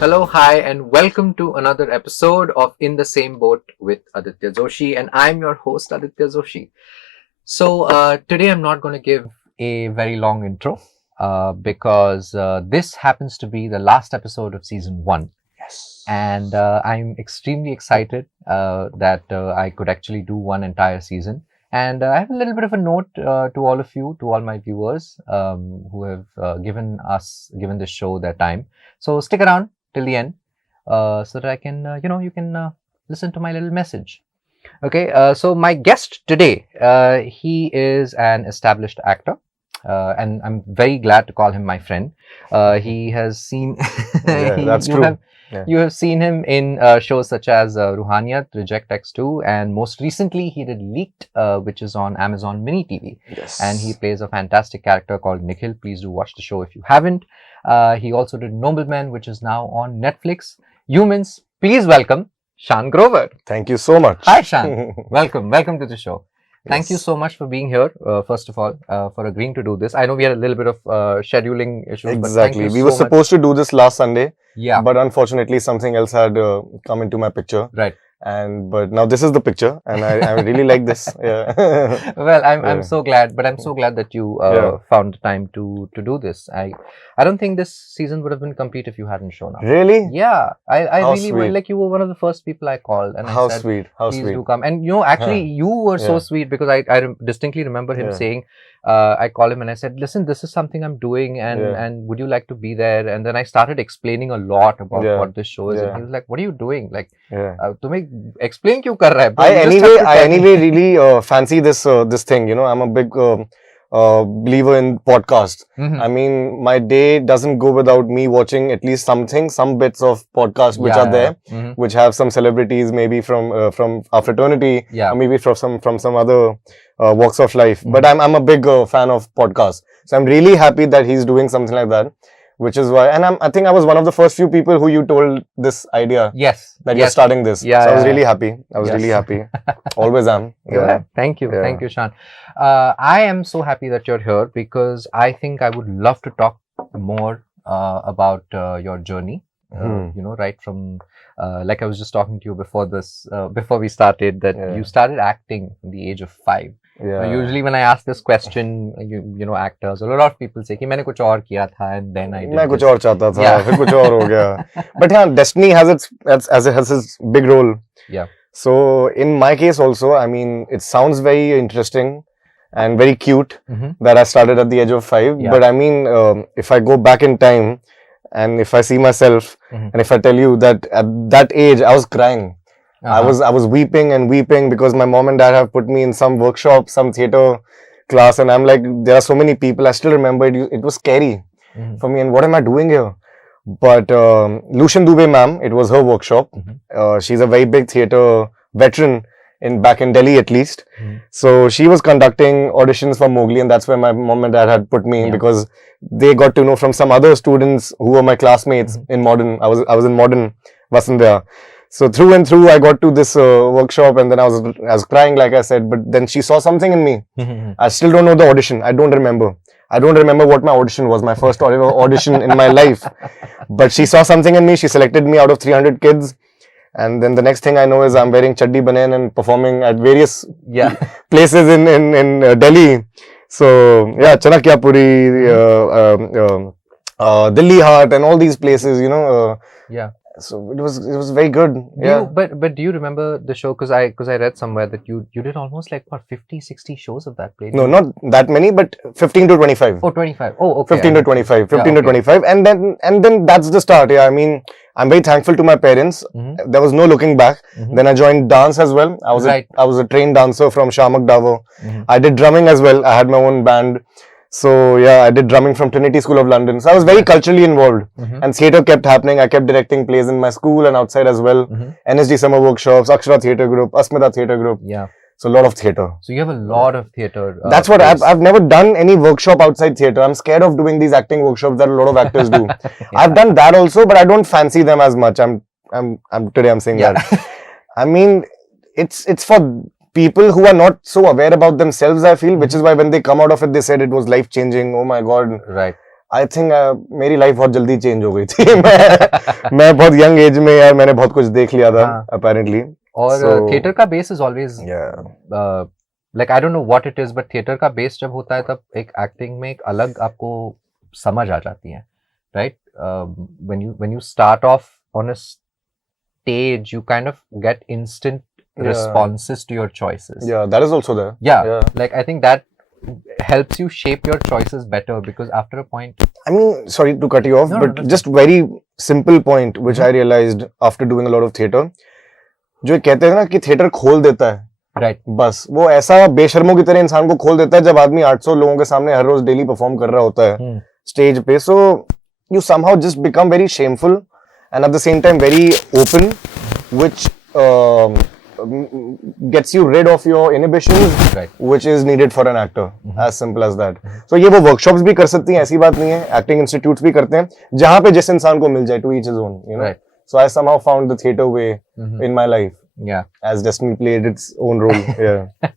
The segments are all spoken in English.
Hello, hi, and welcome to another episode of In the Same Boat with Aditya Joshi, and I'm your host Aditya Joshi. So today I'm not going to give a very long intro because this happens to be the last episode of season 1. Yes. And I'm extremely excited that I could actually do one entire season. And I have a little bit of a note to all of you, to all my viewers who have given this show their time. So stick around till the end so that I can, you can listen to my little message. Okay, so my guest today, he is an established actor. And I'm very glad to call him my friend. He has seen... That's true. You have seen him in shows such as Ruhaniyat, Reject X2, and most recently he did Leaked, which is on Amazon Mini TV. Yes. And he plays a fantastic character called Nikhil. Please do watch the show if you haven't. He also did Noblemen, which is now on Netflix. Humans, please welcome Shaan Groverr. Thank you so much. Hi, Shaan. Welcome to the show. Thank you Yes. so much for being here, first of all, for agreeing to do this. I know we had a little bit of scheduling issues. Exactly. But We were supposed to do this last Sunday. Yeah. But unfortunately, something else had come into my picture. Right. But now this is the picture, and I really like this. Yeah. Well, I'm Yeah. so glad, but I'm so glad that you found the time to do this. I don't think this season would have been complete if you hadn't shown up. Really? Yeah, I How really sweet. like you were one of the first people I called, and How I said, sweet. How please sweet. do come. And actually, you were so Yeah. sweet because I distinctly remember him Yeah. saying, I called him and I said, listen, this is something I'm doing, and would you like to be there? And then I started explaining a lot about what this show is, and he was like, what are you doing? Like, तुम्हें explain क्यों कर रहा है? I You just have to tell me. anyway really fancy this thing. You know, I'm a big believer in podcast. Mhm. I mean, my day doesn't go without me watching at least some bits of podcast which are there, Mhm. which have some celebrities, maybe from our fraternity, Yeah. or maybe from some other walks of life. Mhm. But I'm a big fan of podcasts, so I'm really happy that he's doing something like that. Which is why, and I think I was one of the first few people who you told this idea Yes. that you're starting this. Yeah, so I was yeah. really happy. I was Yes. really happy. Always am. Yeah. Thank you. Yeah. Thank you, Shaan. I am so happy that you're here because I think I would love to talk more about your journey. You know, right from, like I was just talking to you before this, before we started, that you started acting from the age of 5. Yeah. Usually when I ask this question, you know, actors, a lot of people say कि मैंने कुछ और किया था and then I did मैं कुछ this. और चाहता था, Yeah. फिर कुछ और हो गया. But yeah, destiny has its big role. Yeah. So in my case also, I mean, it sounds very interesting and very cute Mhm. that I started at the age of 5. Yeah. But I mean, if I go back in time and if I see myself Mhm. and if I tell you that at that age I was crying. Uh-huh. I was weeping and weeping because my mom and dad have put me in some workshop, some theater class, and I'm like, there are so many people. I still remember it. It was scary Mhm. for me, and what am I doing here? But Lucian Dubey ma'am, it was her workshop. Mhm. She's a very big theater veteran back in Delhi at least. Mhm. So she was conducting auditions for Mowgli, and that's where my mom and dad had put me Yeah. because they got to know from some other students who were my classmates in modern. I was in modern Vasandhya. So through and through, I got to this workshop, and then I was crying, like I said. But then she saw something in me. Mhm. I still don't know the audition. I don't remember. I don't remember what my audition was. My first audition in my life. But she saw something in me. She selected me out of 300 kids. And then the next thing I know is I'm wearing chaddi banan and performing at various Yeah. places in Delhi. So yeah, Chanakyapuri, Delhi Haat, and all these places. You know. Yeah. So it was very good. But do you remember the show? Because I read somewhere that you did almost like what 50, 60 shows of that play. No, not that many, but 15 to 25. Oh, 25. Oh, okay. 15 to 25. 15 Yeah, to 25. And then that's the start. Yeah, I mean, I'm very thankful to my parents. Mhm. There was no looking back. Mhm. Then I joined dance as well. I was a trained dancer from Shamak Davo. Mhm. I did drumming as well. I had my own band. So yeah, I did drumming from Trinity School of London. So I was very culturally involved. Mhm. And theatre kept happening. I kept directing plays in my school and outside as well. Mhm. NSD summer workshops, Akshara Theatre Group, Asmita Theatre Group. Yeah. So a lot of theatre. So you have a lot of theatre. That's what plays. I've never done any workshop outside theatre. I'm scared of doing these acting workshops that a lot of actors do. I've done that also, but I don't fancy them as much. I'm saying Yeah. that. I mean, it's for people who are not so aware about themselves, I feel, which is why when they come out of it, they said it was life changing. Oh my God. Right. I think मेरी life बहुत जल्दी change हो गई थी मैं बहुत young age में यार मैंने बहुत कुछ देख लिया था अपेरेंटली और थिएटर का base is always yeah. Like I don't know what it is but theatre का बेस जब होता है तब एक एक्टिंग में एक अलग आपको समझ आ जाती है right when you start off on a stage you kind of get instant responses to your choices. Yeah, that is also there. Yeah, like I think that helps you shape your choices better because after a point. I mean, sorry to cut you off, but just very simple point which I realized after doing a lot of theatre. जो कहते हैं ना कि theatre खोल देता है, right. बस वो ऐसा बेशर्मों की तरह इंसान को खोल देता है जब आदमी 800 लोगों के सामने हर रोज डेली परफॉर्म कर रहा होता है स्टेज पे. So you somehow just become very shameful and at the same time very open, which gets you rid of your inhibitions, right. which is needed for an actor. As simple as that. So ये वो workshops भी कर सकती हैं, ऐसी बात नहीं है. Acting institutes भी करते हैं, जहाँ पे जिस इंसान को मिल जाए, to each his own, you know. Right. So I somehow found the theatre way in my life. Yeah. As destiny played its own role. Yeah.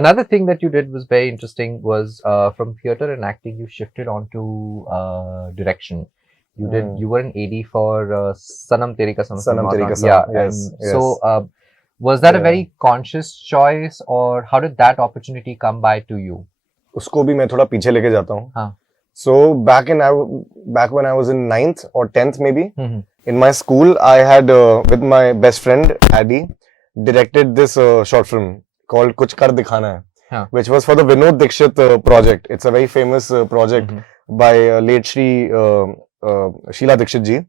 Another thing that you did was very interesting was from theatre and acting you shifted on to direction. You were an AD for Sanam Teri Kasam. Sanam Teri Kasam. Yeah. Yes. So was that a very conscious choice or how did that opportunity come by to you? उसको भी मैं थोड़ा पीछे लेके जाता हूँ. हाँ. So back when I was in 9th or 10th maybe. In my school, I had, with my best friend, Adi, directed this short film called Kuch Kar Dikhana Hai, which was for the Vinod Dixit project. It's a very famous project by late Shri Sheila Dixit ji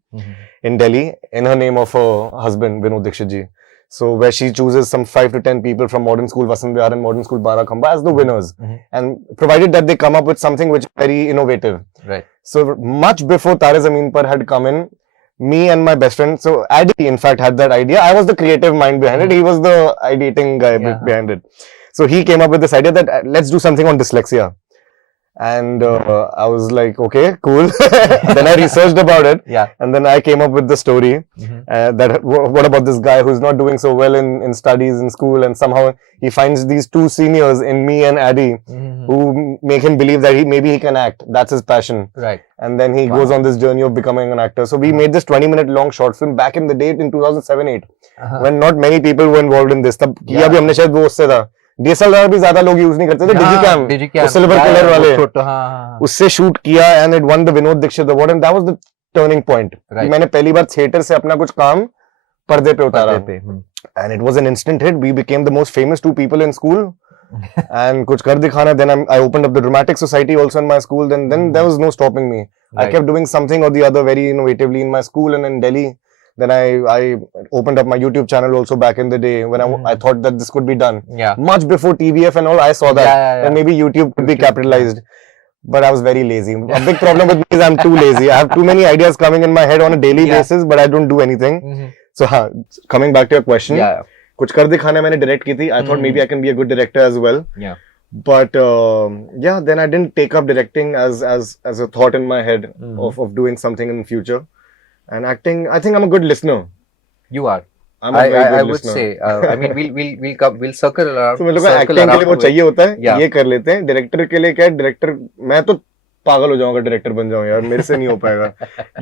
in Delhi, in her name of her husband, Vinod Dixit ji. So where she chooses some 5 to 10 people from modern school Vasant Vihar and modern school Barakhamba as the winners. And provided that they come up with something which is very innovative. Right. So much before Tare Zameen Par had come in, me and my best friend, so Adi in fact had that idea. I was the creative mind behind it. He was the ideating guy behind it. So he came up with this idea that let's do something on dyslexia. And I was like, okay, cool. Then I researched about it. Yeah. And then I came up with the story that what about this guy who's not doing so well in studies in school, and somehow he finds these two seniors in me and Adi who make him believe that maybe he can act. That's his passion. Right. And then he goes on this journey of becoming an actor. So we made this 20-minute long short film back in the day in 2007-8 when not many people were involved in this. तब किया भी हमने शायद वो उससे था. DSLR भी ज्यादा लोग यूज नहीं करते थे. डिजिकैम सिल्वर कलर वाले उससे शूट किया and it won the Vinod Dixit award and that was the turning point. मैंने पहली बार थिएटर से अपना कुछ काम पर्दे पे उतारा and it was an instant hit. We became the most famous 2 people in school. And कुछ कर दिखाना. Then I opened up the dramatic society also in my school. Then there was no stopping me. I kept doing something or the other very innovatively in my school and in Delhi. Then I opened up my YouTube channel also back in the day when I thought that this could be done. Yeah. Much before TVF and all, I saw that. And maybe YouTube could be capitalized. But I was very lazy. A big problem with me is I'm too lazy. I have too many ideas coming in my head on a daily basis, but I don't do anything. So coming back to your question. Kuch Kar Dikhana मैंने direct की थी. I thought maybe I can be a good director as well. Yeah. But then I didn't take up directing as a thought in my head of doing something in the future. And acting, I think I'm a good listener. You are. I'm a very good I would listener. say. I mean, we'll circle around. तो मेरे को acting के लिए वो चाहिए होता है. ये कर लेते हैं. Director के लिए क्या है? Director मैं तो पागल हो जाऊंगा director बन जाऊं यार. मेरे से नहीं हो पाएगा.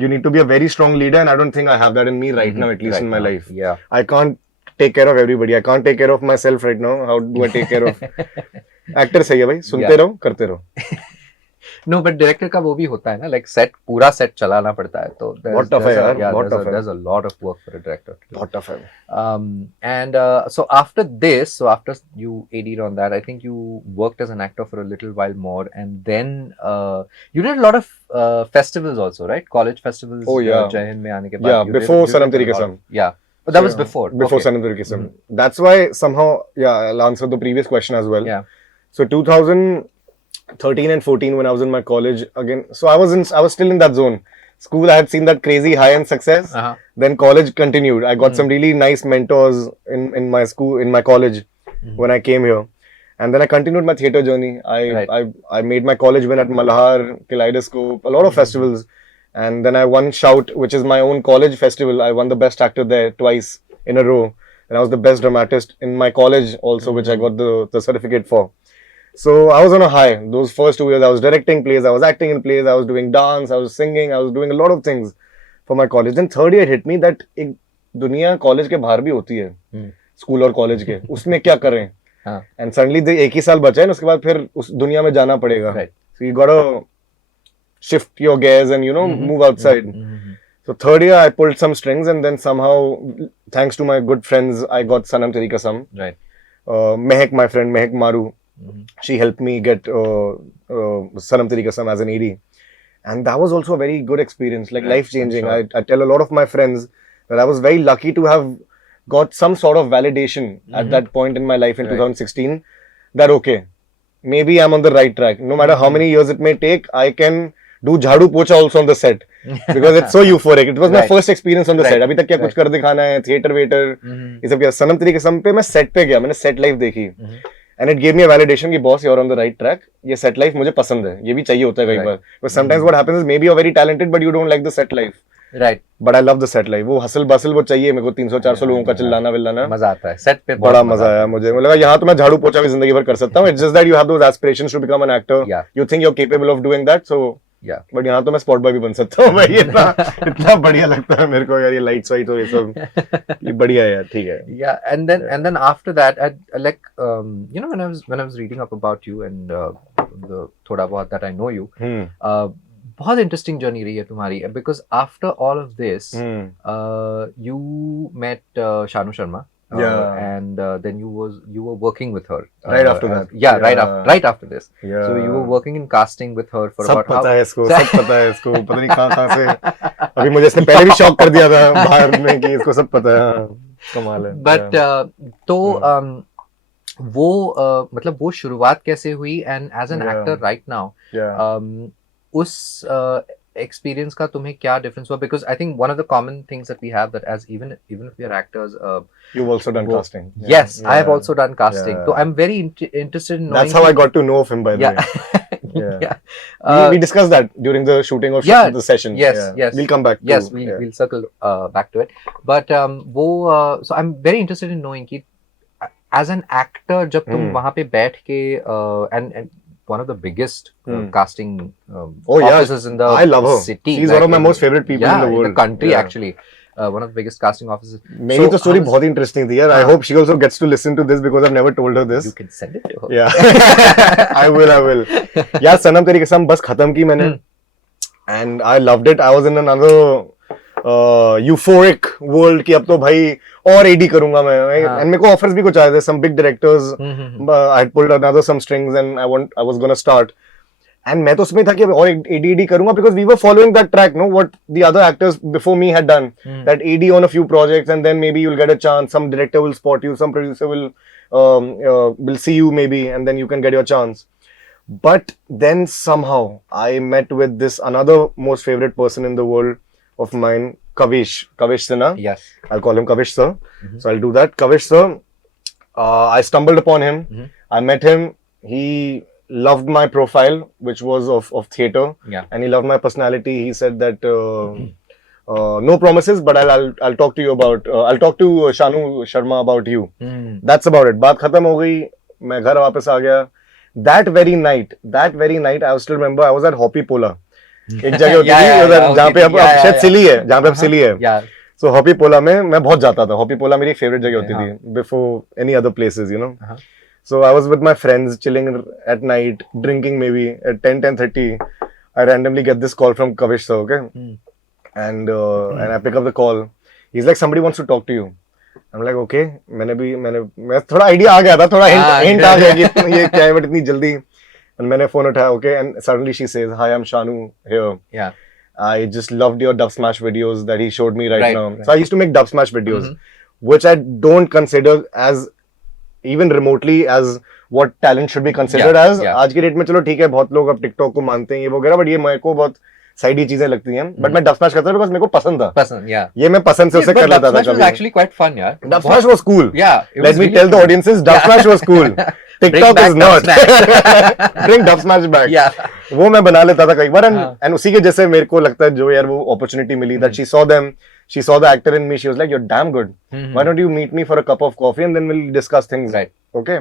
You need to be a very strong leader, and I don't think I have that in me right now, at least in my life. Yeah. I can't take care of everybody. I can't take care of myself right now. How do I take care of? Actor सही है भाई. सुनते रहो, करते रहो. No, but director का वो भी होता है ना, like पूरा set चलाना पड़ता है, तो बहुत tough है यार, बहुत tough है. There's a lot of work for a director. बहुत tough है. And so after you AD'd on that, I think you worked as an actor for a little while more, and then you did a lot of festivals also, right? College festivals. Oh yeah. Jai Hind में आने के बाद. Yeah, before Sanam Teri Kasam. Yeah. But that was before. Before Sanam Teri Kasam. That's why somehow, I'll answer the previous question as well. Yeah. So 2013 and 14 when I was in my college again. So I was still in that zone. School, I had seen that crazy high-end success. Then college continued. I got some really nice mentors in my school, in my college when I came here. And then I continued my theatre journey. I made my college win at Malhar, Kaleidoscope, a lot of festivals. And then I won Shout, which is my own college festival. I won the best actor there twice in a row. And I was the best dramatist in my college also, which I got the certificate for. So I was on a high. Those first 2 years, I was directing plays, I was acting in plays, I was doing dance, I was singing, I was doing a lot of things for my college. Then third year hit me that एक दुनिया college के बाहर भी होती है, school और college के, उसमें क्या करें? And suddenly एक ही साल बचा है, उसके बाद फिर उस दुनिया में जाना पड़ेगा. So you gotta shift your gears and move outside. So third year I pulled some strings, and then somehow, thanks to my good friends, I got Sanam Teri Kasam. Right. Mehak, my friend Mehak Maru, she helped me get Sanam Teri Kasam as an AD, and that was also a very good experience, like life changing. Sure. I tell a lot of my friends that I was very lucky to have got some sort of validation at that point in my life in 2016, that okay, maybe I'm on the right track. No matter how many years it may take, I can do jhadu pocha also on the set, because it's so euphoric. It was my first experience on the set. अभी तक क्या कुछ कर दिखाना है, theatre waiter, ये सब क्या. सनम तेरी कसम पे मैं सेट पे गया, मैंने सेट लाइफ देखी, and it gave me a validation कि boss, you're on the right track. ये set life मुझे पसंद है. ये भी चाहिए होता है कई बार. But sometimes what happens is maybe you're very talented but you don't like the set life. Right. But I love the set life. वो हसल बसल वो चाहिए मेरे को, 300-400 लोगों का चिल्लाना विल्लाना. मजा आता है सेट पे, बड़ा मजा आया मुझे. मुझे लगा यहाँ तो मैं झाड़ू पोछा भी जिंदगी भर कर सकता हूँ. It's just that you have those aspirations to become an actor. You think you're capable of doing that, so but यहाँ तो मैं स्पॉट बॉय भी बन सकता हूँ भाई. इतना बढ़िया लगता है मेरे को यार, ये लाइट्स वाइट और ये सब, ये बढ़िया है यार. ठीक है. Yeah, and then after that, like when I was reading up about you and the थोड़ा बहुत that I know you, बहुत इंटरेस्टिंग जर्नी रही है तुम्हारी, because after all of this you met Shanu Sharma. And then you were working with her right after that. Right after this. So you were working in casting with her for सब about पता है इसको, सब पता है इसको, पता नहीं कहाँ से. अभी मुझे इसने पहले भी शॉक कर दिया था बाहर में कि इसको सब पता है. कमाल है. But तो वो मतलब वो शुरुआत कैसे हुई, and as an actor right now, उस experience का तुम्हें क्या difference हुआ? Because I think one of the common things that we have, that as even if we are actors, you've also done casting. Yes, I have also done casting. So I'm very interested in knowing. That's how I got to know of him, by the way. We discussed that during the shooting of the session. Yes. We'll come back. We'll circle back to it. But so I'm very interested in knowing कि as an actor जब तुम वहाँ पे बैठ के and one of the biggest casting offices in the I love her. city. She's one of my most favorite people in the world. In the country, actually. One of the biggest casting offices. मेरी तो story बहुत interesting थी यार. I hope she also gets to listen to this, because I've never told her this. You can send it to her. Yeah. I will. यार सनम तेरी कसम बस खत्म की मैंने, and I loved it. I was in another euphoric world कि अब तो भाई और AD करूंगा मैं. And मेरे को offers भी कुछ आए थे, some big directors. I had pulled another some strings, and I was gonna start. And मैं तो उसमें था कि और AD करूंगा, because we were following that track, no, what the other actors before me had done. That AD on a few projects, and then maybe you'll get a chance. Some director will spot you, some producer will see you maybe, and then you can get your chance. But then somehow I met with this another most favorite person in the world of mine, Kavish Sinha. Yes, I'll call him Kavish sir. So I'll do that. Kavish sir, I stumbled upon him. I met him. He loved my profile, which was of theater, and he loved my personality. He said that no promises, but I'll talk to you about I'll talk to Shaanu Sharma about you. That's about it. बात खत्म हो गई, मैं घर वापस आ गया. That very night, I still remember, I was at Hoppy Pola. एक जगह होती थी उधर जहाँ पे अब शायद सिली है, जहाँ पे अब सिली है. So Hoppy Pola में मैं बहुत जाता था. Hoppy Pola मेरी फेवरेट जगह होती थी before any other places, you know. So I was with my friends chilling at night, drinking maybe at 10:30. I randomly get this call from Kavish sir, okay? And I pick up the call. He's like, somebody wants to talk to you. I'm like, okay. मैं थोड़ा idea आ गया था, थोड़ा hint आ गया कि ये क्या है, बट इतनी जल्दी. And मैंने फोन उठाया, okay, and suddenly she says, hi, I'm Shaanu here. Yeah. I just loved your Dub Smash videos that he showed me right now. So I used to make Dub Smash videos, which I don't consider as even remotely as what talent should be considered as. आज की date में चलो ठीक है, बहुत लोग अब TikTok को मानते हैं ये वगैरह, बट ये मेरे को बहुत साइडी चीजें लगती हैं. बट मैं डब स्मैश करता था बिकॉज़ मेरे को पसंद था. ये मैं पसंद से उसे कर लेता था. It was actually quite fun, यार. Dub Smash was cool. Yeah. Let me tell the audiences, Dub Smash was cool. TikTok is not. Bring Dub Smash back. Yeah. वो मैं बना लेता था कई बार, and उसी के जैसे मेरे को लगता है जो यार वो opportunity milli, that she saw them, she saw the actor in me, she was like, you're damn good. Why don't you meet me for a cup of coffee and then we'll discuss things. Right. Okay.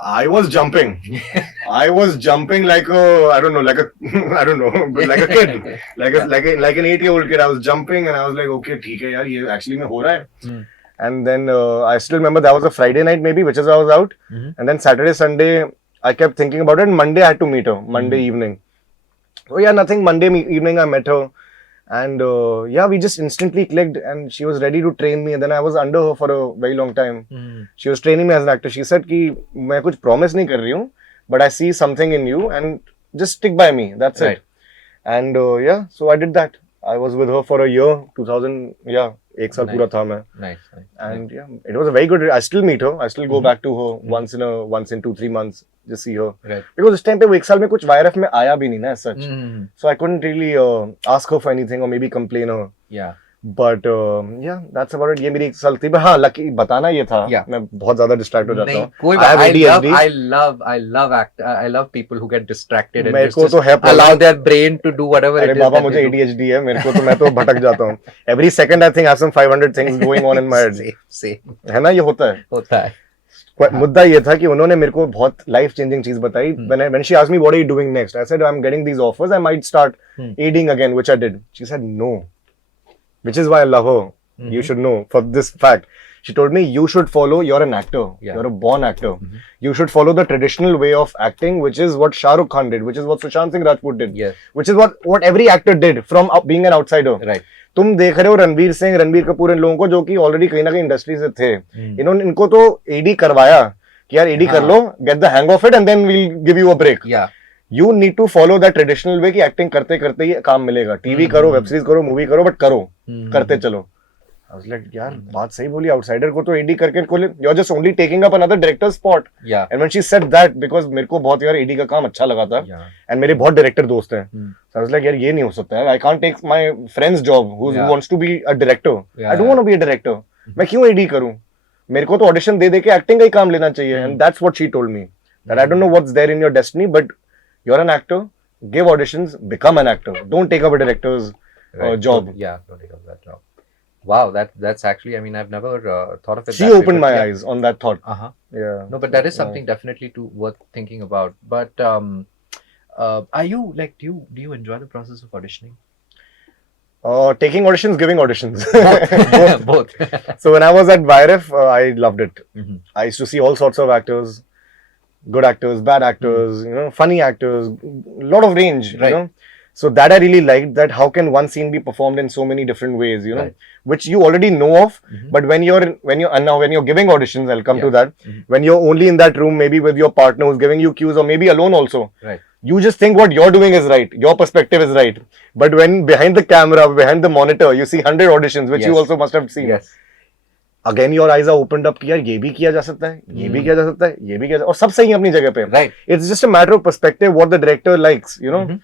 I was jumping. I was jumping like a, I don't know, like a, I don't know, but like a kid, like an 8-year-old kid. I was jumping and I was like, okay, ठीक है यार, ये actually में हो रहा है. And then I still remember that was a Friday night maybe, which is I was out. And then Saturday, Sunday, I kept thinking about it. And Monday I had to meet her. Monday evening. Oh yeah, nothing. Monday evening I met her. And yeah, we just instantly clicked and she was ready to train me. And then I was under her for a very long time. She was training me as an actor. She said कि मैं कुछ promise नहीं कर रही हूँ, but I see something in you and just stick by me. That's it. And yeah, so I did that. I was with her for a year, 2000, yeah, एक साल पूरा था मैं. Nice. And yeah, it was a very good. I still meet her. I still go back to her once in 2-3 months. Just see her. Right. Because this time पे वो एक साल में कुछ YRF में आया भी नहीं ना as such. So I couldn't really ask her for anything or maybe complain her. Yeah. But yeah, that's about it. ये मेरी एक साल थी. But हाँ, lucky बताना ये था. Yeah. मैं बहुत ज़्यादा distract हो जाता हूँ. कोई I have ADHD. I love people who get distracted and मेरे को just तो है allow their brain to do whatever it अरे is. बाबा that मुझे they do. ADHD है. मेरे को तो मैं तो भटक जाता हूँ. Every second I think I have some 500 things going on in my head. Same. है ना, ये होता है. होता है. मुद्दा ये था कि उन्होंने मेरे को बहुत लाइफ चेंजिंग चीज बताई. When she asked me what are you doing next, I said I'm getting these offers. I might start aiding again, which I did. She said no, which is why I love her. You should know for this fact. She told me you should follow. You're an actor. Yeah. You're a born actor. You should follow the traditional way of acting, which is what Shah Rukh Khan did, which is what Sushant Singh Rajput did, Yes. which is what every actor did from being an outsider. Right. तुम देख रहे हो रणवीर सिंह, रणबीर कपूर, इन लोगों को जो कि already कहीं ना कहीं इंडस्ट्री से थे. इनको तो एडी करवाया कि यार एडी कर लो, get the hang of it and then we'll give you a break. You need to follow that traditional way कि एक्टिंग करते करते ही काम मिलेगा. टीवी करो, वेब सीरीज करो, मूवी करो, बट करो, करते चलो. I was like, यार बात सही बोली. आउटसाइडर को तो एडी करके you are just only taking up another director spot. And when she said that, because मेरे को बहुत यार एडी का काम अच्छा लगा था एंड मेरे बहुत डायरेक्टर दोस्त हैं. So I was like, यार ये नहीं हो सकता है. I can't take my friend's job who wants to be a director. I don't want to be a director. मैं क्यों एडी करूं? मेरे को तो ऑडिशन दे के एक्टिंग का ही काम लेना चाहिए. And that's what she told me. That I don't know what's there in your destiny, but you're an actor. Give auditions, become an actor. Don't take up a director's job. Don't take up that job. Wow, that's actually, I mean, I've never thought of it. She opened my eyes on that thought. Yeah. No, but that is something definitely worth thinking about. But are you like, do you enjoy the process of auditioning? Taking auditions, giving auditions. Both. So when I was at YRF, I loved it. I used to see all sorts of actors, good actors, bad actors, you know, funny actors, a lot of range, Right. you know. So that I really liked, that how can one scene be performed in so many different ways, you know, which you already know of. But when you're giving auditions, I'll come to that. When you're only in that room, maybe with your partner who's giving you cues, or maybe alone also. Right. You just think what you're doing is right, your perspective is right. But when behind the camera, behind the monitor, you see 100 auditions, which you also must have seen. Yes. Again, your eyes are opened up कि यार ये भी किया जा सकता है, ये भी किया जा सकता है, ये भी किया जा, और सब सही है अपनी जगह पे. Right. It's just a matter of perspective what the director likes, you know.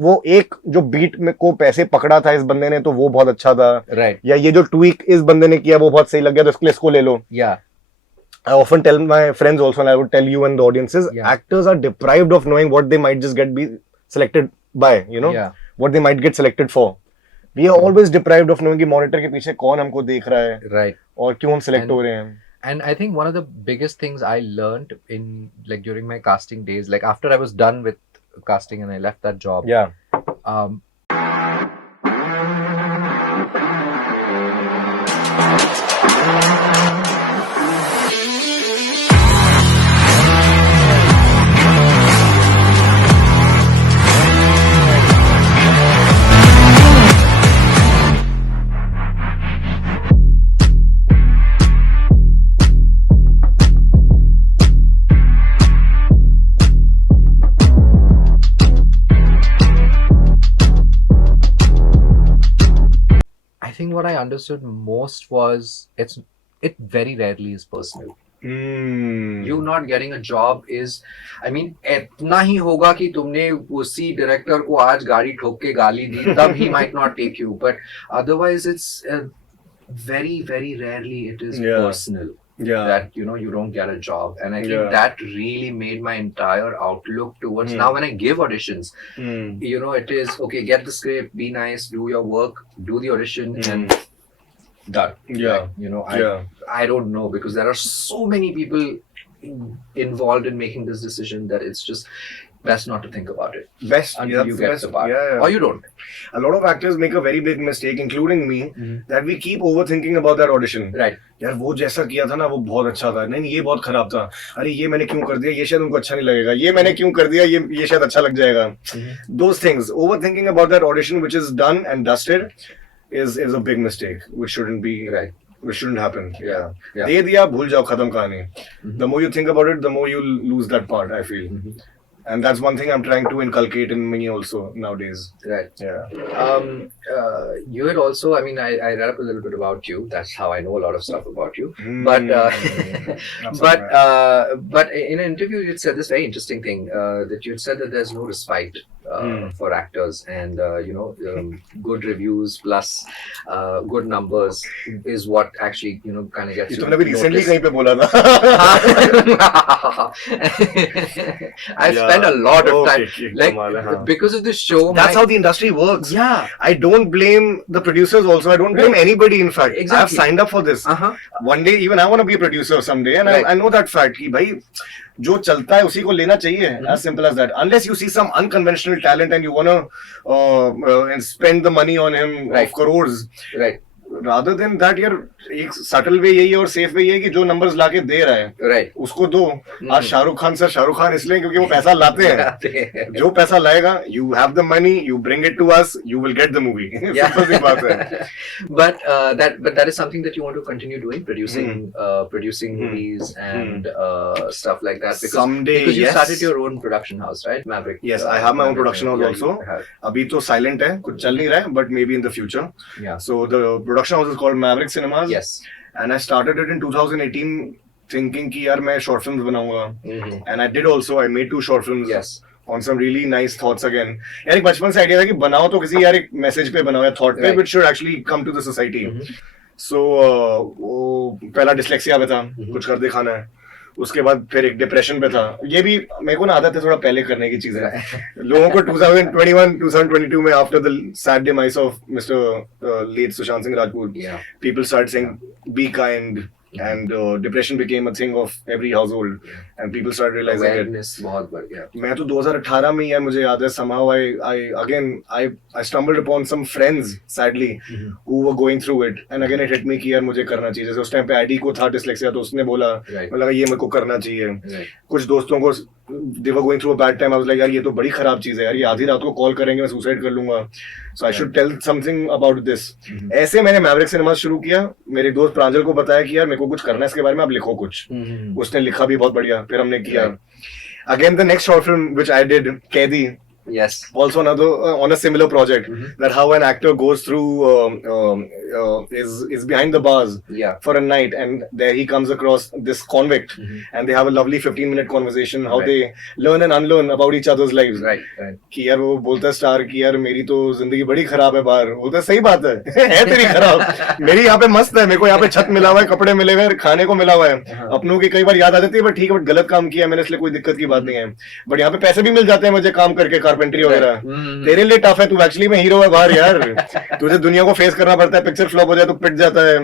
वो एक जो बीट में को पैसे पकड़ा था इस बंदे ने तो वो बहुत अच्छा था. Right. या ये जो ट्वीक इस बंदे ने किया वो बहुत सही लग गया तो इसके लिए इसको ले लो. Yeah. I often tell my friends also, and I would tell you and the audiences, actors are deprived of knowing what they might just be selected by, you know, what they might get selected for. We are always deprived of knowing कि monitor के पीछे कौन हमको देख रहा है, Right. और क्यों हम select हो रहे हैं. And I think one of the biggest things I learned in like during my casting days, like after I was done with casting and I left that job. Yeah. I think what I understood most was it very rarely is personal. You not getting a job is, I mean, इतना ही होगा कि तुमने उसी director को आज गाड़ी ठोक के गाली दी तब he might not take you, but otherwise it's very very rarely it is personal. That you know you don't get a job, and I think that really made my entire outlook towards now when I give auditions. You know, it is okay, get the script, be nice, do your work, do the audition, and done. Like, you know, I don't know, because there are so many people involved in making this decision that it's just best not to think about it Best until you get best. the part, Yeah. or you don't. A lot of actors make a very big mistake, including me, that we keep overthinking about that audition. Right. यार वो जैसा किया था ना वो बहुत अच्छा था, नहीं ये बहुत खराब था, अरे ये मैंने क्यों कर दिया, ये शायद उनको अच्छा नहीं लगेगा, ये मैंने क्यों कर दिया, ये शायद अच्छा लग जाएगा. Those things, overthinking about that audition which is done and dusted is a big mistake which shouldn't be Right. which shouldn't happen. Yeah. Yeah. दे दिया भूल जाओ खत्म कहानी. The more you think about it, the more you lose that part, I feel. And that's one thing I'm trying to inculcate in me also nowadays. Right. Yeah. You had also, I mean, I read up a little bit about you. That's how I know a lot of stuff about you. But in an interview, you said this very interesting thing, that you had said that there's no respite for actors, and good reviews plus good numbers is what actually kind of gets you तुमने भी recently noticed. कहीं पे बोला था. I've spent a lot of time like कमाल है, हाँ. because of this show. That's how the industry works. Yeah. I don't blame the producers also. I don't blame anybody, in fact. Exactly. I have signed up for this. One day, even I want to be a producer someday, and Right. I know that fact कि भाई जो चलता है उसी को लेना चाहिए. As simple as that. Unless you see some unconventional talent and you want to and spend the money on him Right. of crores. Right. Rather than that, यार एक सटल वे यही है और सेफ वे यही है कि जो numbers लाके दे रहा है Right. उसको दो. आज शाहरुख खान सर शाहरुख खान इसलिए क्योंकि वो पैसा लाते हैं. जो पैसा लाएगा, you have the money, you bring it to us, you will get the movie. Yeah. Simple सी बात है. But that is something that you want to continue doing, producing movies and stuff like that. Because, Someday, because you yes. started your own production house, right, Maverick? Yes, I have my own Maverick, production house yeah, also. you have. अभी तो silent है, कुछ चल नहीं रहा है, but maybe in the future. Yeah. So the production house is called Maverick Cinemas. Yes. And I started it in 2018 thinking कि यार मैं short films बनाऊंगा. And I did also. I made 2 short films. Yes. On some really nice thoughts again. यार एक बचपन से idea था कि बनाओ तो किसी यार एक मैसेज पे बनाओ या थॉट पे, Right. which should actually come to the society. So वो पहला डिस्लेक्सिया पे था, कुछ कर दिखाना है. उसके बाद फिर एक डिप्रेशन पे था. ये भी मेरे को ना आदत है थोड़ा पहले करने की चीजें. लोगों को 2021 2022 में after the sad demise of Mr. late Sushant Singh Rajput, Yeah. people started saying be kind, and depression became a thing of every household, and people started realizing it. Awareness बहुत बढ़ गया. मैं तो 2018 में ही है, मुझे याद है somehow I stumbled upon some friends sadly who were going through it, and again it hit me कि यार मुझे करना चाहिए. जैसे उस टाइम पे आईडी को था डिसलेक्सिया, तो उसने बोला, Right. मैं लगा ये मेरे को करना चाहिए. Right. कुछ दोस्तों को they were going through a bad time. I was like यार ये तो बड़ी खराब चीज है यार, ये आधी रात को कॉल करेंगे मैं सुसाइड कर लूंगा. So I should tell something about this. ऐसे मैंने मैवरिक सिनेमा शुरू किया. मेरे दोस्त प्रांजल को बताया कि यार मेरे को कुछ करना है इसके बारे में, आप लिखो कुछ. उसने लिखा भी बहुत बढ़िया, फिर हमने किया. Again, the next short film which I did, Kaidi, Yes. also another on a similar project, that how an actor goes through is behind the bars Yeah. for a night, and there he comes across this convict, and they have a lovely 15-minute conversation how Right. they learn and unlearn about each other's lives. Right. Right. कि यार वो बोलता star कि यार मेरी तो जिंदगी बड़ी खराब है बाहर. बोलता सही बात है. है तेरी खराब, मेरी यहाँ पे मस्त है. मेरे को यहाँ पे छत मिला हुआ है, कपड़े मिले हुए हैं, खाने को मिला हुआ है. अपनों की कई बार याद आ जाती है, बट ठीक है, बट गलत काम किया मैंने, इसलिए कोई दिक्कत की बात नहीं है. बट यहाँ पे पैसे भी मिल जाते हैं मुझे काम करके, कारपेंट्री वगैरह. तेरे लिए टफ है, तू एक्चुअली में हीरो है बाहर यार. तुझे दुनिया को फेस करना पड़ता है, पिक्चर फ्लॉप हो जाए तो पिट जाता है.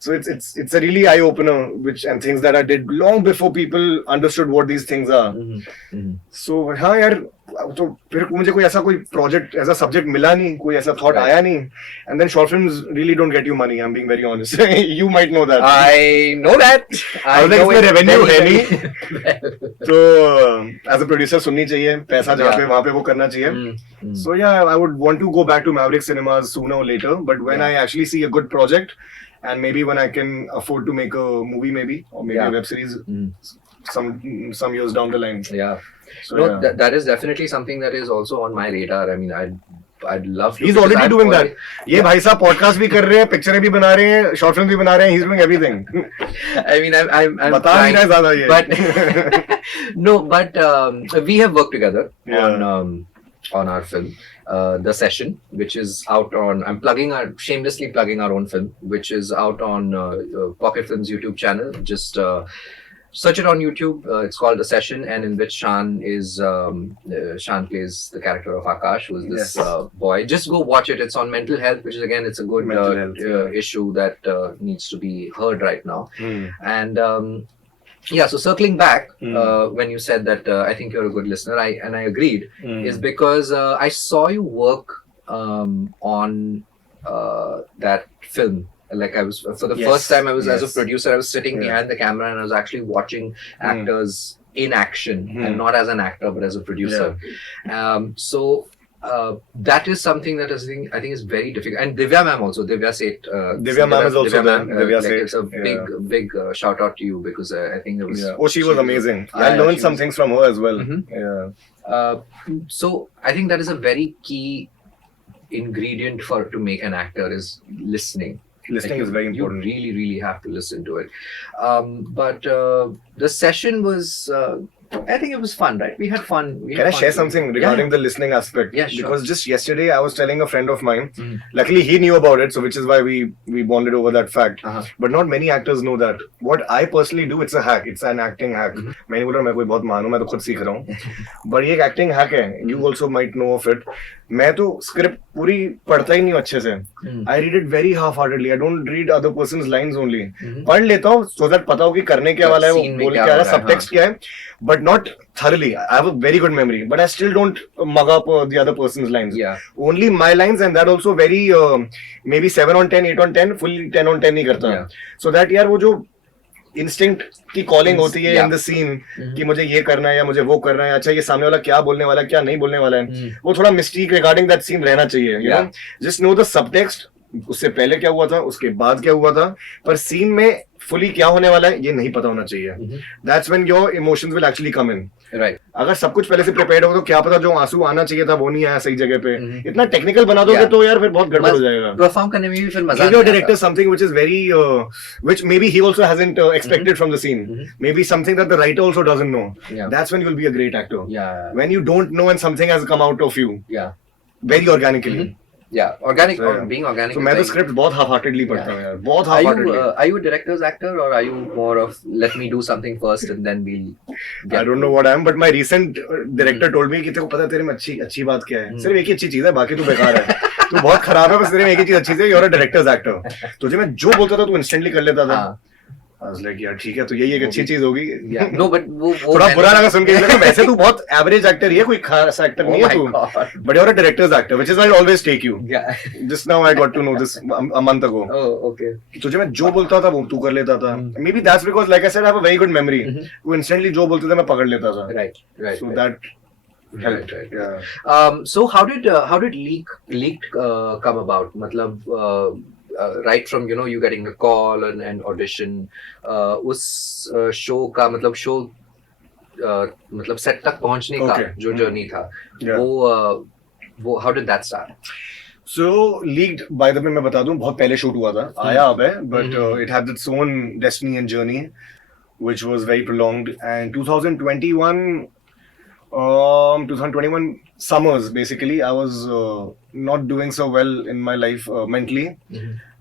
So it's a really eye opener, which and things that I did long before people understood what these things are. So हाँ यार, तो फिर मुझे कोई ऐसा कोई प्रोजेक्ट ऐसा सब्जेक्ट मिला नहीं, कोई ऐसा थॉट आया नहीं. And then short films really don't get you money. I'm being very honest. You might know that. I know that. I was like, know इसमें it revenue है very नहीं. तो as a producer सुननी चाहिए, पैसा जहाँ पे वहाँ पे वो करना चाहिए. So yeah, I would want to go back to Maverick Cinemas sooner or later. But when I actually see a good project, and maybe when I can afford to make a movie, maybe or maybe a web series, some years down the line. Yeah. So, No, yeah. that is definitely something that is also on my radar. I mean, I'd love to. He's because already I've doing that. already- ये भाई साहब podcast भी कर रहे हैं, पिक्चरें भी बना रहे हैं, शॉर्ट फिल्म भी बना रहे हैं. He's doing everything. I mean, I'm बता नहीं रहा है ज्यादा ये. but no, but we have worked together Yeah. on our film, The Session, which is out on. I'm shamelessly plugging our own film, which is out on Pocket Films YouTube channel. Just search it on YouTube. It's called The Session, and in which Shaan plays the character of Akash, who is this boy. Just go watch it. It's on mental health, which is again, it's a good Mental health, issue that needs to be heard right now. And Yeah, so circling back, when you said that I think you're a good listener, I agreed, is because I saw you work on that film. Like I was, for the first time, I was as a producer, I was sitting behind the camera and I was actually watching actors in action and not as an actor, but as a producer. So that is something that I think is very difficult. And Divya ma'am also, Divya Seth. Divya ma'am is also there. Divya Seth. It's a big shout out to you because I think there was. Oh, she was amazing. I learned some things from her as well. So I think that is a very key ingredient to make an actor is listening. Listening is very important. You really, really have to listen to it. But the session was. I think it was fun, right? We had fun. Can I share something regarding the listening aspect? Yeah, sure. Because just yesterday I was telling a friend of mine. Luckily he knew about it, so which is why we bonded over that fact. But not many actors know that. What I personally do, it's a hack. It's an acting hack. मैं नहीं बोल रहा मैं कोई बहुत मानूं, मैं तो खुद सीख रहा हूँ. But ये एक acting hack है. You also might know of it. मैं तो script पूरी पढ़ता ही नहीं अच्छे से. I read it very half-heartedly. I don't read other person's lines only. पढ़ लेता हूँ so that पता हो कि करने क्या वाला है, वो बोल क्या रहा है, subtext क्या है. But not thoroughly. I have a very good memory, but I still don't mug up the other person's lines. Only my lines, and that also very maybe 7 on 10, 8 on 10, fully 10 on 10 नहीं करता. So that यार वो जो instinct की calling होती है in the scene कि मुझे ये करना है या मुझे वो करना है, अच्छा ये सामने वाला क्या बोलने वाला है क्या नहीं बोलने वाला है, वो थोड़ा मिस्टेक रिगार्डिंग दैट सीन रहना चाहिए. You know, just know the subtext, उससे पहले क्या हुआ था, उसके बाद क्या हुआ था, पर सीन में फुली क्या होने वाला है ये नहीं पता होना चाहिए. That's when your emotions will actually come in. Right. अगर सब कुछ पहले से प्रिपेयर्ड हो तो क्या पता जो आंसू आना चाहिए था वो नहीं आया सही जगह पे. इतना टेक्निकल बना दोगे तो यार फिर बहुत गड़बड़ हो जाएगा. परफॉर्म करने में भी फिर मजा. Give your director something which is very which maybe he also hasn't expected from the scene. Maybe something that the writer also doesn't know. That's when you'll be a great actor. When you don't know and something has come out of you. Very organically. Organic or being organic. So मैं तो script बहुत half-heartedly पढ़ता हूँ यार, बहुत half-heartedly. Are you a director's actor or are you more of let me do something first and then we'll. I don't know what I am, but my recent director told me कि तेरे को पता है तेरे में अच्छी बात क्या है, सिर्फ एक ही अच्छी चीज है, बाकी तू बेकार है, तू बहुत खराब है, बस तेरे में एक ही चीज अच्छी है, you're a director's actor. तुझे मैं जो बोलता था तू instantly कर लेता था. I was like, यार ठीक है तो यही एक अच्छी चीज होगी. No, but वो थोड़ा बुरा लगा सुन के. वैसे तू बहुत एवरेज एक्टर ही है, कोई खास एक्टर नहीं है तू, but you're a director's actor, which is why I always take you. Just now I got to know this a month ago. Oh, okay. तुझे मैं जो बोलता था वो तू कर लेता था. Maybe that's because, like I said, I have a very good memory. वो instantly जो बोलते थे मैं पकड़ लेता था. Right. So that helped. So how did leaked come about? मतलब right from you getting a call and audition, उस शो का मतलब सेट तक पहुंचने का जो जर्नी था, वो how did that start? So leaked, by the way मैं बता दूं, बहुत पहले शूट हुआ था, आया अब है, but it had its own destiny and journey which was very prolonged. And 2021 summers basically I was not doing so well in my life mentally.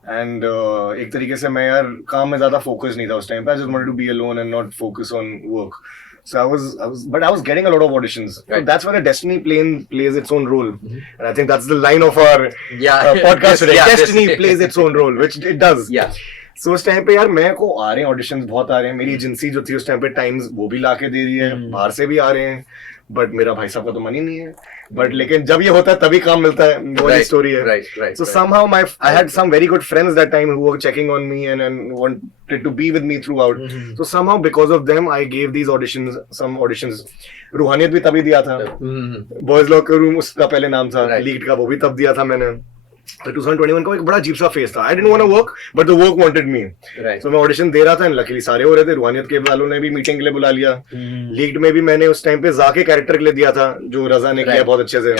And एक तरीके से मैं यार काम में ज़्यादा focus नहीं था उस time पे. I just wanted to be alone and not focus on work. So but I was getting a lot of auditions. Right. So that's where a destiny plays its own role. And I think that's the line of our podcast today. Destiny plays its own role, which it does. So उस time पे यार मेरे को आ रहे हैं auditions, बहुत आ रहे हैं. मेरी एजेंसी जो थी उस टाइम पे टाइम्स, वो भी लाके दे रही है, बाहर से भी आ रहे हैं, बट मेरा भाई साहब का तो मन ही नहीं है. बट लेकिन जब ये होता है तभी काम मिलता है, वो वाली स्टोरी है. So somehow I had some very good friends that time who were checking on me and wanted to be with me throughout. So somehow because of them I gave these auditions, some auditions. रूहानियत भी तभी दिया था, boys locker room उसका पहले नाम था, lead का वो भी तब दिया था मैंने. तो 2021 का एक बड़ा अजीब सा फेस था. I didn't want to work but the work wanted me. So मैं ऑडिशन दे रहा था एंड लकीली सारे हो रहे थे. रूहानियत के वालों ने भी मीटिंग के लिए बुला लिया. लीक्ड में भी मैंने उस टाइम पे जा के कैरेक्टर के लिए दिया था जो रजा ने किया बहुत अच्छे से.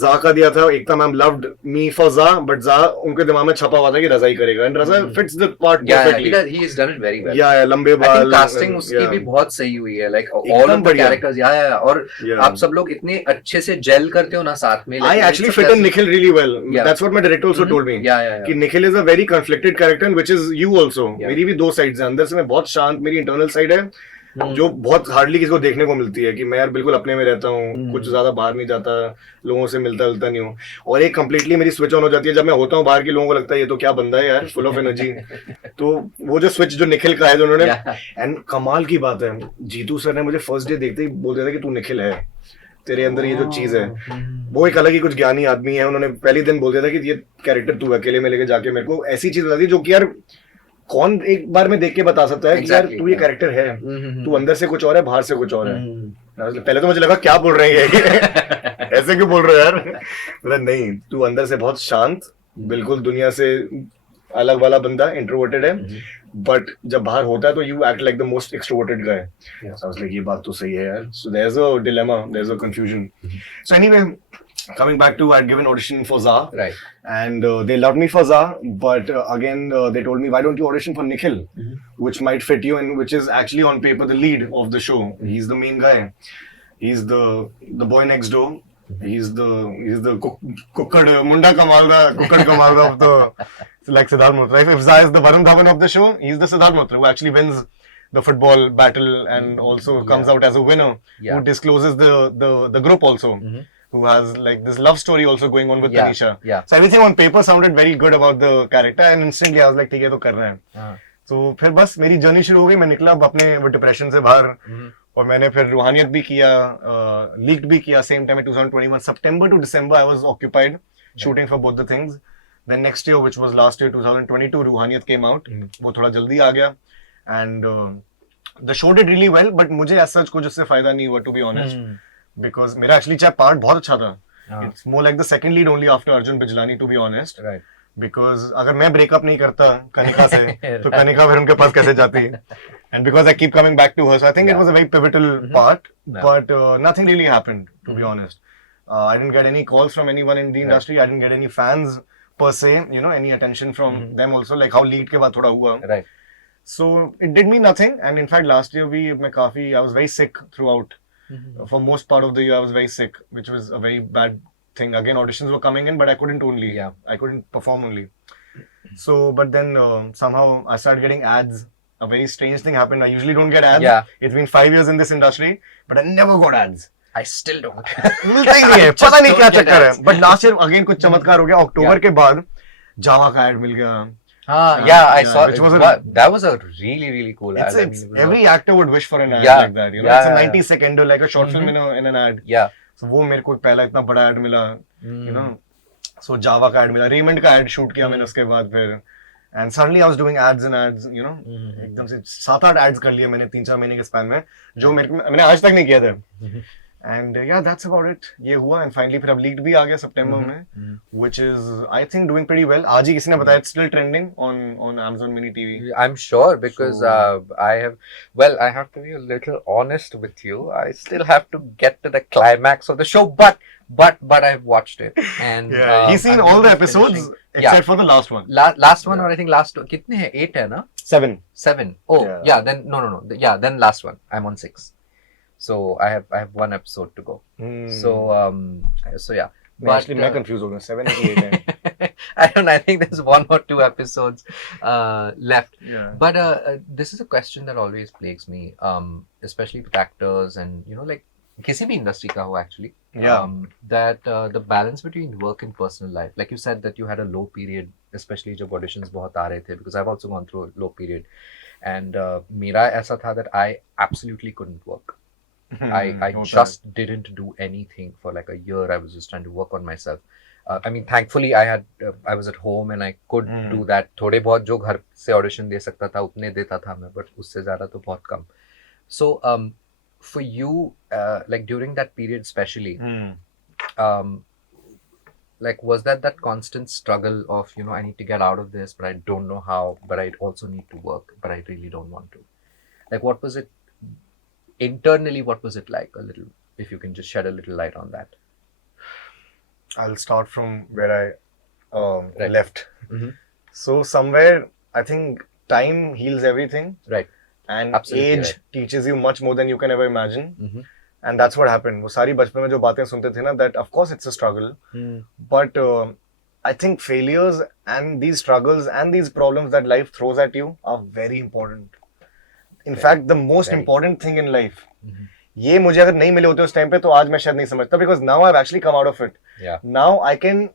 जा का दिया था. एकता मैम लव्ड मी फॉर जा, बट जा उनके दिमाग में छपा हुआ था कि रजा ही करेगा, and Raza fits the part perfectly. He has done it very well. या लंबे बाल, कास्टिंग उसकी भी बहुत सही हुई है. Like all of the characters. या और आप सब लोग इतने अच्छे से जेल करते हो ना साथ में. I actually fit in Nikhil really well. That's what my director also told me कि Nikhil is a very conflicted character which is you also. मेरी भी दो साइड्स हैं. अंदर से मैं बहुत शांत, मेरी इंटरनल साइड है, जो बहुत हार्डली किसी को देखने को मिलती है कि मैं यार बिल्कुल अपने में रहता हूँ, कुछ ज्यादा बाहर नहीं जाता, लोगों से मिलता जुलता नहीं हूँ, और एक कंप्लीटली मेरी स्विच ऑन हो जाती है जब मैं होता हूँ बाहर, के लोगों को लगता है ये तो क्या बंदा है यार, फुल ऑफ एनर्जी। तो वो जो स्विच जो निखिल का है जो उन्होंने, एंड कमाल की बात है, जीतू सर ने मुझे फर्स्ट डे देखते ही बोल दिया था कि तू निखिल है, तेरे अंदर ये जो चीज है, वो एक अलग ही कुछ ज्ञानी आदमी है। उन्होंने पहले दिन बोल दिया था कि ये कैरेक्टर तू अकेले में लेके जाके मेरे को ऐसी चीज बता दी जो कि यार कौन एक बार में देख के बता सकता है कि यार तू ये कैरेक्टर है, तू अंदर से कुछ और है, बाहर से कुछ और है। पहले तो मुझे लगा क्या बोल रहे हैं ऐसे क्यों बोल रहे हो यार, मतलब नहीं, तू अंदर से बहुत शांत, बिल्कुल दुनिया से अलग वाला बंदा, इंट्रोवर्टेड है, बट जब बाहर होता है तो you act like the most extroverted guy. So I was like ये बात तो सही है यार। So there is a dilemma, there is a confusion. So anyway, coming back to, I'd given audition for Za, Right. and they loved me for Za, but again they told me, why don't you audition for Nikhil, which might fit you, and which is actually on paper the lead of the show. He's the main guy. He's the boy next door. He's the kukkad munda kamalda of the, like Siddharth Malhotra. If Za is the Varun Dhawan of the show, he's the Siddharth Malhotra who actually wins the football battle and also comes out as a winner. Who discloses the group also. Who has like this love story also going on with Tanisha. So everything on paper sounded very good about the character, and instantly I was like, ठीक है तो कर रहे हैं। तो फिर बस मेरी जर्नी शुरू हो गई, मैं निकला अपने वो डिप्रेशन से बाहर, और मैंने फिर रूहानियत भी किया, लीक्ड भी किया सेम टाइम में 2021 September to December I was occupied shooting for both the things. Then next year, which was last year 2022, रूहानियत came out. वो थोड़ा जल्दी आ गया, and the show did really well, but मुझे as such कुछ उससे फायदा नहीं हुआ, to be honest. Because मेरा actually चाहे पार्ट बहुत अच्छा था, it's more like the second lead only after Arjun Bijlani, to be honest. Right. Because अगर मैं ब्रेकअप नहीं करता कनिका से तो कनिका फिर उनके पास कैसे जाती, and because I keep coming back to her, so I think it was a very pivotal part, but nothing really happened, to be honest. I didn't get any calls from anyone in the industry. I didn't get any fans per se, you know, any attention from them also, like how lead के बाद थोड़ा हुआ. Right. So it did me nothing, and in fact last year I was very sick throughout. For most part of the year I was very sick, which was a very bad thing. Again, auditions were coming in, but I couldn't perform only. So but then somehow I started getting ads. A very strange thing happened. I usually don't get ads. It's been 5 years in this industry, but I never got ads. I still don't. मिलता ही नहीं है, पता नहीं क्या चक्कर है। But last year again कुछ चमत्कार हो गया, अक्टूबर के बाद जावा का ad मिल गया। I saw that was a really cool ad. Every actor would wish for an ad like that, you know. It's a 90-second, like a short film in an ad. So वो मेरे को पहला इतना बड़ा ad मिला, you know. So जावा का ad मिला, Raymond का ad shoot किया मैंने उसके बाद फिर, and suddenly I was doing ads and ads, you know. एकदम से 7-8 ads कर लिए मैंने 3-4 महीने के स्पैन में, जो मैंने आज तक नहीं किया था। And yeah, that's about it. ये हुआ, and finally फिर अब leaked भी आ गया September में, which is I think doing pretty well. आज ही किसी ने बताया it's still trending on Amazon Mini TV. I'm sure, because I have to be a little honest with you. I still have to get to the climax of the show, but I've watched it, and he's seen all the episodes except for the last one. Last one, or I think last कितने हैं? 8 है ना? 7. Oh yeah, then no. Yeah, then last one. I'm on 6. So I have one episode to go. So yeah. But actually, मैं confused हो गया, 7 8 है. I think there's 1 or 2 episodes left. But this is a question that always plagues me, especially with actors and, you know, like किसी भी industry का हो actually. That the balance between work and personal life. Like you said that you had a low period, especially जब auditions बहुत आ रहे थे, because I've also gone through a low period. And मेरा ऐसा था that I absolutely couldn't work. I just didn't do anything for like a year. I was just trying to work on myself. I mean, thankfully I was at home and I could do that. थोड़े बहुत जो घर से audition दे सकता था उतने देता था मैं, but उससे ज़्यादा तो बहुत कम. So for you, like during that period especially, like was that constant struggle of, you know, I need to get out of this, but I don't know how, but I also need to work, but I really don't want to. Like what was it? Internally, what was it like, a little, if you can just shed a little light on that? I'll start from where I left. So somewhere, I think time heals everything. Right. And absolutely age teaches you much more than you can ever imagine. And that's what happened. वो सारी बचपन में जो बातें सुनते थे ना, that of course it's a struggle. But I think failures and these struggles and these problems that life throws at you are very important. In fact, the most important thing in life. ये मुझे अगर नहीं मिले होते उस time पे तो आज मैं शायद नहीं समझता, because now I've actually come out of it. Now I can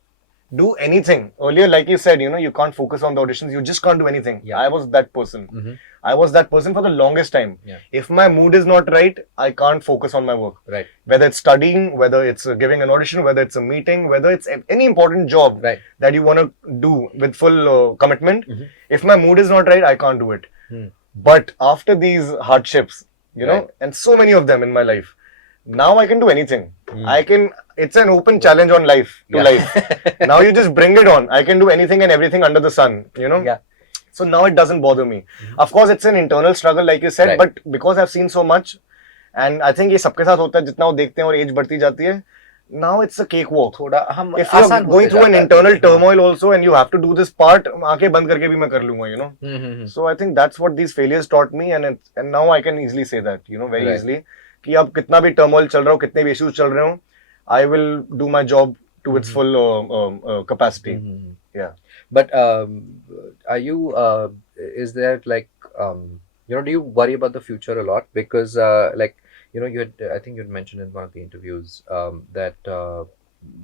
do anything. Earlier, like you said, you can't focus on the auditions. You just can't do anything. I was that person. I was that person for the longest time. If my mood is not right, I can't focus on my work. Right. Whether it's studying, whether it's giving an audition, whether it's a meeting, whether it's any important job that you want to do with full commitment. If my mood is not right, I can't do it. But after these hardships, and so many of them in my life, now I can do anything. It's an open challenge on life to life. Now you just bring it on. I can do anything and everything under the sun, So now it doesn't bother me. Of course, it's an internal struggle, like you said, but because I've seen so much, and I think ये सबके साथ होता है, जितना वो देखते हैं और एज बढ़ती जाती है, now it's a cakewalk. If you're going through an internal turmoil also and you have to do this part, आंखें बंद करके भी मैं कर लूंगा, So I think that's what these failures taught me, and now I can easily say that, very easily, कि अब कितना भी turmoil चल रहा हो, कितने भी issues चल रहे हो, I will do my job to its full capacity. Yeah. But are you? Is there like do you worry about the future a lot? Because you had, I think you had mentioned in one of the interviews that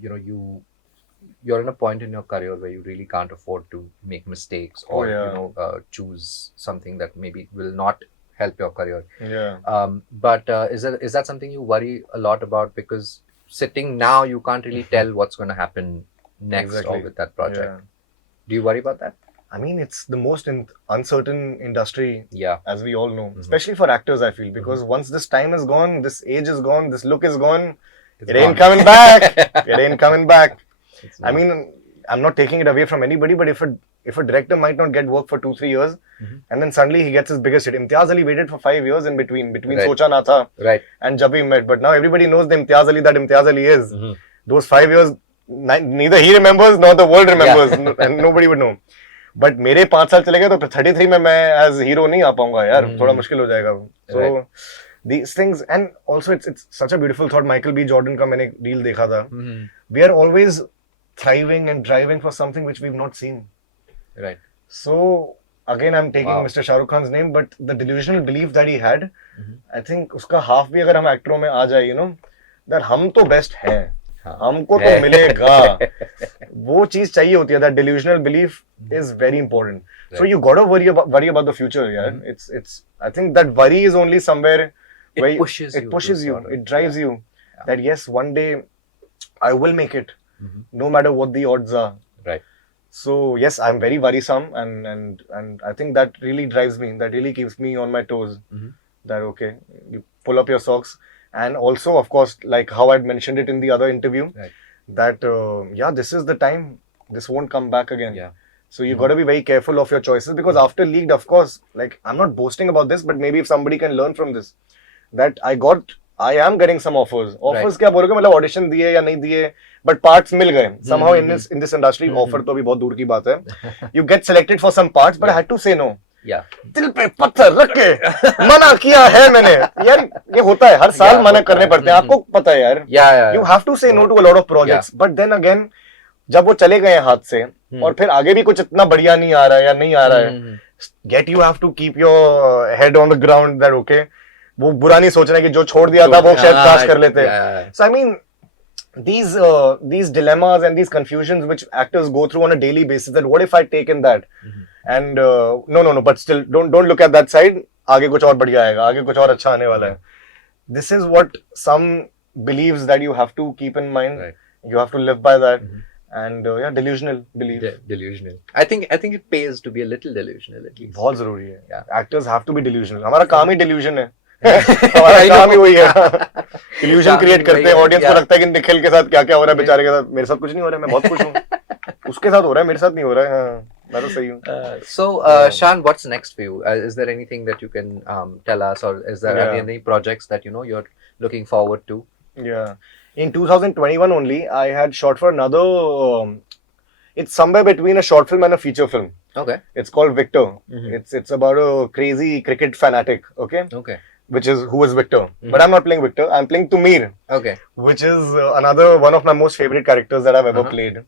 you're in a point in your career where you really can't afford to make mistakes or choose something that maybe will not help your career. Yeah. But is that something you worry a lot about? Because sitting now, you can't really tell what's going to happen next or with that project. Yeah. Do you worry about that? I mean, it's the most uncertain industry, yeah, as we all know, especially for actors, I feel, because once this time is gone, this age is gone, this look is gone, it ain't coming back. It ain't coming back. I mean, I'm not taking it away from anybody, but if a director might not get work for 2-3 years, and then suddenly he gets his biggest hit. Imtiaz Ali waited for 5 years in between Socha Na Tha and Jab We Met, but now everybody knows the Imtiaz Ali that Imtiaz Ali is. Those 5 years, neither he remembers nor the world remembers, and nobody would know. But मेरे 5 साल चले गए तो 33 में मैं as hero नहीं आ पाऊंगा यार, थोड़ा मुश्किल हो जाएगा. सो these things, and also it's such a beautiful thought. Michael B. Jordan का मैंने रील देखा था. We are always thriving and driving for something which we've not seen. Right. So again I'm taking Mr. Shah Rukh Khan's name, but the delusional belief that he had, I think उसका half भी अगर हम एक्टरों में आ जाए, that हम तो best हैं, हमको तो मिलेगा, वो चीज चाहिए होती है. That delusional belief is very important. Right. So you gotta worry about the future, yeah. It's I think that worry is only somewhere where it pushes you, it drives you. That yes, one day I will make it, no matter what the odds are. Right. So yes, I'm very worrisome, and I think that really drives me. That really keeps me on my toes. That okay, you pull up your socks. And also, of course, like how I'd mentioned it in the other interview, that this is the time. This won't come back again. Yeah. So you got to be very careful of your choices, because after Leagued, of course, like I'm not boasting about this, but maybe if somebody can learn from this, that I am getting some offers. Offers क्या बोलोगे, मतलब audition दिए या नहीं दिए, but parts मिल गए. Somehow in this industry, offer तो अभी बहुत दूर की बात है. You get selected for some parts, but I had to say no. Yeah. दिल पे पत्थर रख के मना किया है मैंने. यार ये होता है, हर साल मना करने पड़ते हैं, आपको पता है यार. You have to say no to a lot of projects, but then again जब वो चले गए हाथ से और फिर आगे भी कुछ इतना बढ़िया नहीं आ रहा है या नहीं आ रहा है, get you have to keep your head on the ground that okay, वो बुरा नहीं सोचना कि जो छोड़ दिया था वो शायद काश कर लेते. So I mean these dilemmas and these confusions which actors go through on a daily basis, that what if I take in that, and no, but still don't look at that side. आगे कुछ और बढ़िया आएगा, आगे कुछ और अच्छा आने वाला है. This is what some believes that you have to keep in mind. Right. You have to live by that. And delusional belief. Delusional. I think it pays to be a little delusional at least. बहुत जरूरी है. Yeah. Actors have to be delusional. हमारा काम ही delusion है. हमारा काम ही वही है. Illusion create करते हैं. Audience को लगता है कि निखिल के साथ क्या क्या हो रहा है, बेचारे के साथ. मेरे साथ कुछ नहीं हो रहा है, मैं बहुत खुश हूँ. उसके साथ हो रहा है, मेरे साथ नहीं हो रहा है. हाँ. मैं तो सही हूँ. So, Shaan, what's next for you? Is there anything that you can tell us, or is there any projects that you're looking forward to? Yeah. In 2021 only, I had shot for another. It's somewhere between a short film and a feature film. Okay. It's called Victor. It's about a crazy cricket fanatic. Okay. Okay. Who is Victor? But I'm not playing Victor. I'm playing Tumir. Okay. Which is another one of my most favorite characters that I've ever played.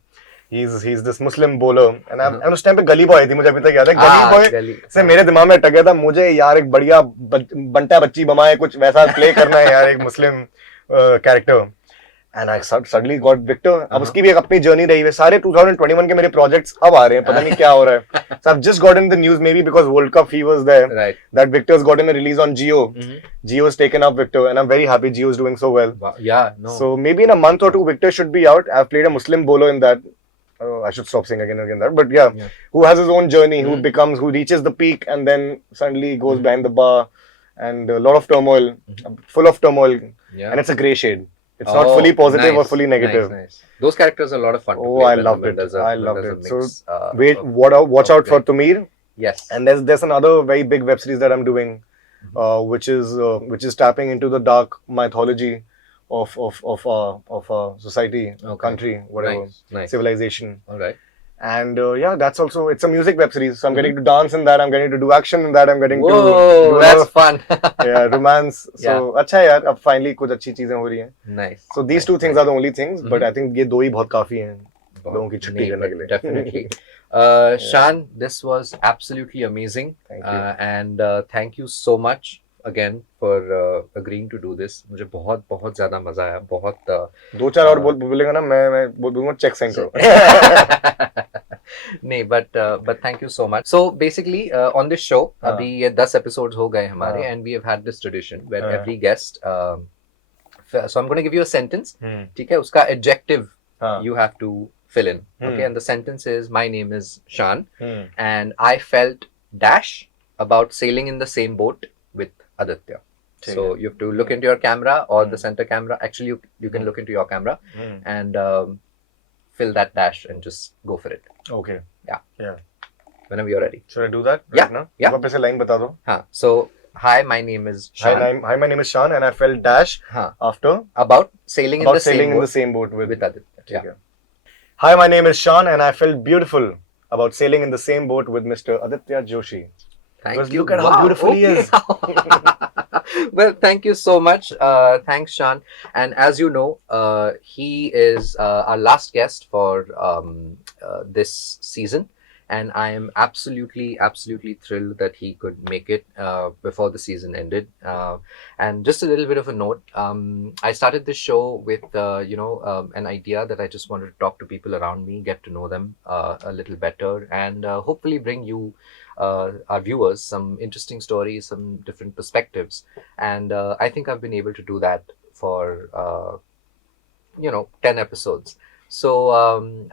he's this Muslim bowler, and I'm उस time पे गली boy थी, मुझे अभी तक याद है, गली बॉय गली से मेरे दिमाग में अटक गया था, मुझे यार एक बढ़िया बंटा बच्ची बमाए कुछ वैसा प्ले करना है यार, एक मुस्लिम character. And I suddenly got Victor. अब उसकी भी एक अपनी जर्नी रही है. सारे 2021 के मेरे प्रोजेक्ट्स अब आ रहे हैं, पता नहीं क्या हो रहा है. So I've just gotten the news, maybe because World Cup fever is there, Right. that Victor's gotten a release on Jio. Jio's taken up Victor, and I'm very happy Jio's doing so well. Yeah, no. So maybe in a month or two, Victor should be out. I've played a Muslim bowler in that. I should stop saying again and again that. But yeah, who has his own journey, who reaches the peak and then suddenly goes behind the bar, and a lot of turmoil, full of turmoil, and it's a grey shade. It's not fully positive or fully negative. Nice. Those characters are a lot of fun. Oh, I loved it. I loved it. So watch out for Tumir. Yes. And there's another very big web series that I'm doing, which is tapping into the dark mythology of society, country, whatever, civilization. All right. And yeah, that's also, it's a music web series. So I'm getting to dance in that. I'm getting to do action in that. I'm getting to do that's fun. yeah, romance. So अच्छा है यार, अब finally कुछ अच्छी चीजें हो रही हैं. Nice. So these two things are the only things, but I think ये दो ही बहुत काफी हैं लोगों की छुट्टी करने के लिए. Definitely. Shaan, this was absolutely amazing. Thank you. And thank you so much again for agreeing to do this. मुझे बहुत ज़्यादा मजा आया. बहुत दो चार और बोलेगा ना, मैं बोल दूंगा चेक सेंड करो. नहीं, but thank you so much. So basically on this show अभी ये 10 episodes हो गए हमारे, and we have had this tradition where every guest so I'm going to give you a sentence. ठीक है, उसका adjective you have to fill in. Okay, and the sentence is, my name is Shaan, and I felt dash about sailing in the same boat with Aditya. So you have to look into your camera or the center camera. Actually, you can look into your camera and fill that dash and just go for it. Okay. Yeah. Whenever you're ready. Should I do that right now? Yeah. वापस से line बता दो. हाँ. So hi, my name is Shaan. Hi, my name is Shaan, and I felt dash after about sailing in the same boat with Aditya. Yeah. Hi, my name is Shaan, and I felt beautiful about sailing in the same boat with Mr. Aditya Joshi. Thank you. Look at how beautiful he is. Well, thank you so much. Thanks, Shaan. And as you know, he is our last guest for this season. And I am absolutely thrilled that he could make it before the season ended. And just a little bit of a note, I started this show with an idea that I just wanted to talk to people around me, get to know them a little better, and hopefully bring you our viewers some interesting stories, some different perspectives. And I think I've been able to do that for 10 episodes. So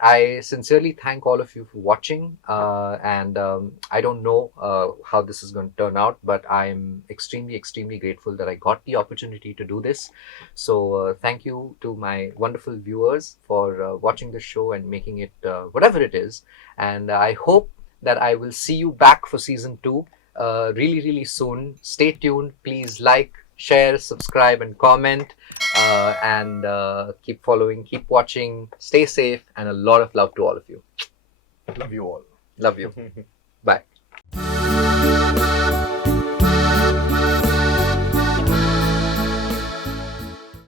I sincerely thank all of you for watching, and I don't know how this is going to turn out, but I'm extremely grateful that I got the opportunity to do this. So thank you to my wonderful viewers for watching the show and making it whatever it is, and I hope that I will see you back for season 2 really soon. Stay tuned. Please like, share, subscribe, and comment, and keep following, keep watching. Stay safe, and a lot of love to all of you. Love you all. Love you. Bye.